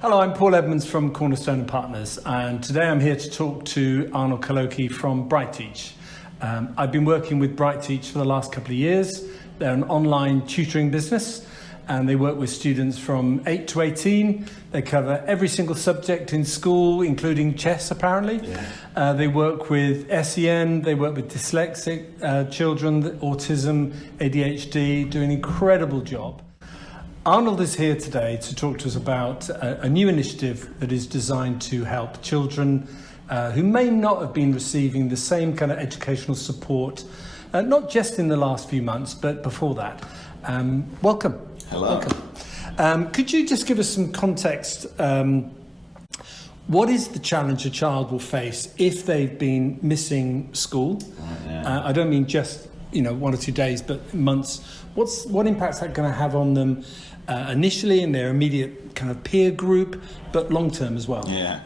Hello, I'm Paul Edmonds from Kornerstone and Partners, and today I'm here to talk to Arnold Kaloki from BrightTeach. I've been working with BrightTeach for the last couple of years. They're an online tutoring business, and they work with students from 8 to 18. They cover every single subject in school, including chess, apparently. Yeah. They work with SEN, they work with dyslexic children, autism, ADHD, do an incredible job. Arnold is here today to talk to us about a new initiative that is designed to help children who may not have been receiving the same kind of educational support, not just in the last few months, but before that. Welcome. Hello. Welcome. Could you just give us some context? What is the challenge a child will face if they've been missing school? I don't mean just 1 or 2 days, but months. What impact's that going to have on them initially in their immediate kind of peer group, but long term as well? Yeah.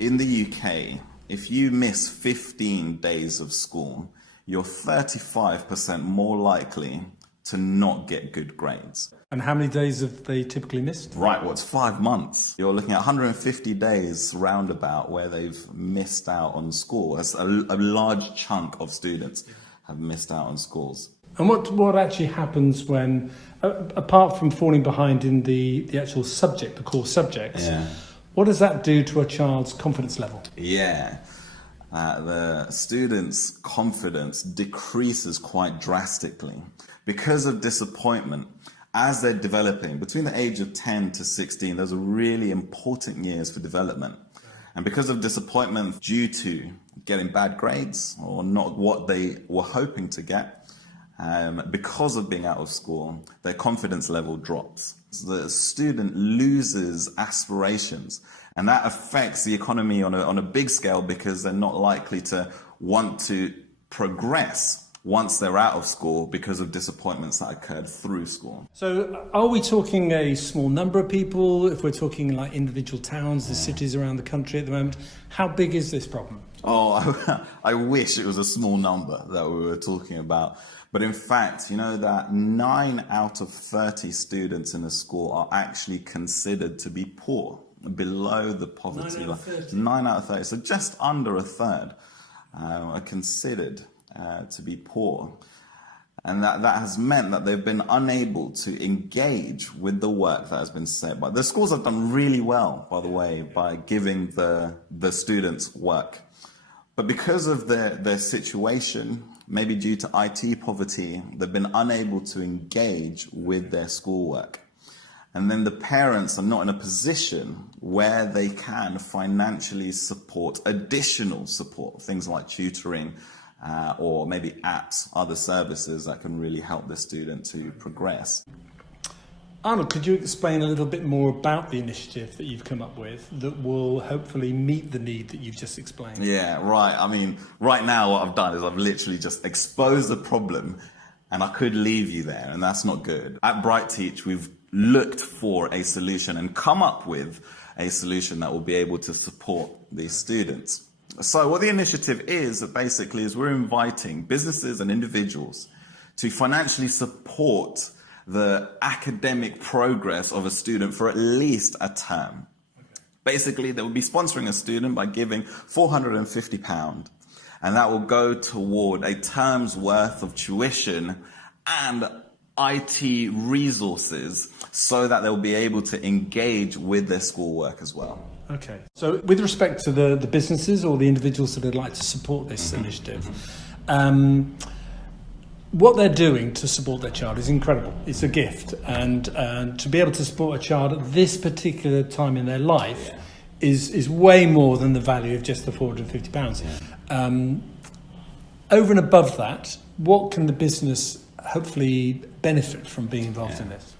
In the UK, if you miss 15 days of school, you're 35% more likely to not get good grades. And how many days have they typically missed? Right, well, it's 5 months. You're looking at 150 days roundabout where they've missed out on school. That's a large chunk of students have missed out on schools. And what actually happens when, apart from falling behind in the actual subject, the core subjects, what does that do to a child's confidence level? Yeah. The students' confidence decreases quite drastically because of disappointment. As they're developing, between the age of 10 to 16, those are really important years for development. And because of disappointment due to getting bad grades or not what they were hoping to get, because of being out of school, their confidence level drops. The student loses aspirations, and that affects the economy on a big scale because they're not likely to want to progress once they're out of school because of disappointments that occurred through school. So are we talking a small number of people? If we're talking like individual towns, the cities around the country at the moment, how big is this problem? Oh, I wish it was a small number that we were talking about. But in fact, you know that 9 out of 30 students in a school are actually considered to be poor, below the poverty line. 9 out of 30, so just under a third are considered to be poor. And that has meant that they've been unable to engage with the work that has been set by. The schools have done really well, by the way, by giving the students work. But because of their situation, maybe due to IT poverty, they've been unable to engage with their schoolwork. And then the parents are not in a position where they can financially support additional support, things like tutoring, or maybe apps, other services that can really help the student to progress. Arnold, could you explain a little bit more about the initiative that you've come up with that will hopefully meet the need that you've just explained? Yeah, right. I mean, right now what I've done is I've literally just exposed the problem, and I could leave you there, and that's not good. At BrightTeach, we've looked for a solution and come up with a solution that will be able to support these students. So what the initiative is, basically, is we're inviting businesses and individuals to financially support the academic progress of a student for at least a term. Basically, they will be sponsoring a student by giving £450, and that will go toward a term's worth of tuition and IT resources so that they'll be able to engage with their schoolwork as well. Okay. So with respect to the businesses or the individuals that would like to support this initiative, what they're doing to support their child is incredible. It's a gift. And to be able to support a child at this particular time in their life is way more than the value of just the £450. Over and above that, what can the business hopefully benefit from being involved in this?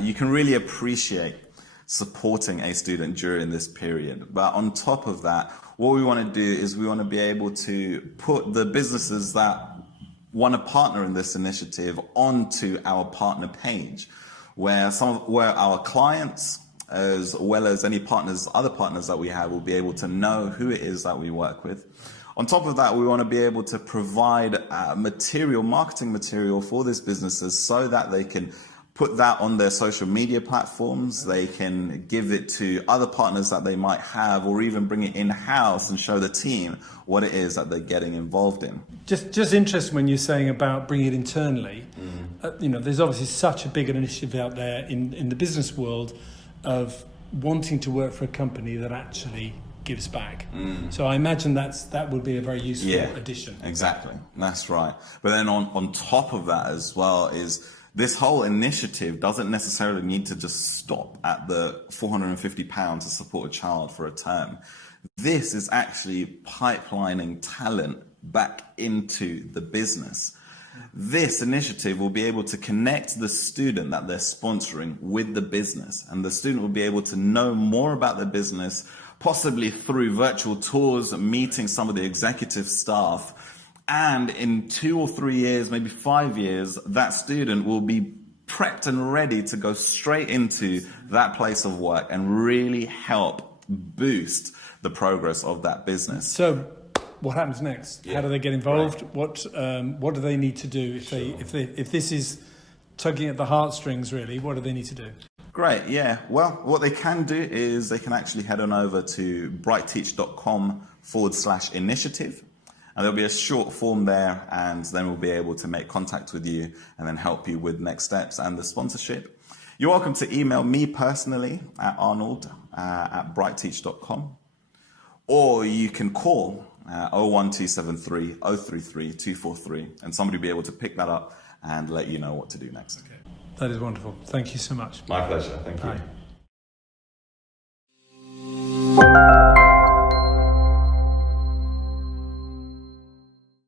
You can really appreciate supporting a student during this period. But on top of that, what we want to do is we want to be able to put the businesses that want to partner in this initiative onto our partner page, where our clients, as well as any partners, other partners that we have, will be able to know who it is that we work with. On top of that, we want to be able to provide marketing material for these businesses so that they can put that on their social media platforms. They can give it to other partners that they might have, or even bring it in-house and show the team what it is that they're getting involved in. Just interesting when you're saying about bringing it internally. There's obviously such a big initiative out there in the business world of wanting to work for a company that actually gives back. So I imagine that would be a very useful addition. Exactly, that's right. But then on top of that as well is this whole initiative doesn't necessarily need to just stop at the £450 to support a child for a term. This is actually pipelining talent back into the business. This initiative will be able to connect the student that they're sponsoring with the business, and the student will be able to know more about the business, possibly through virtual tours, meeting some of the executive staff. And in 2 or 3 years, maybe 5 years, that student will be prepped and ready to go straight into that place of work and really help boost the progress of that business. So what happens next? How do they get involved? Right. What do they need to do if this is tugging at the heartstrings, really? What do they need to do? Great, yeah. Well, what they can do is they can actually head on over to brightteach.com/initiative. And there'll be a short form there, and then we'll be able to make contact with you and then help you with next steps and the sponsorship. You're welcome to email me personally at Arnold at brightteach.com, or you can call 01273 033 243, and somebody will be able to pick that up and let you know what to do next. Okay. That is wonderful. Thank you so much. My pleasure. Thank you. Bye.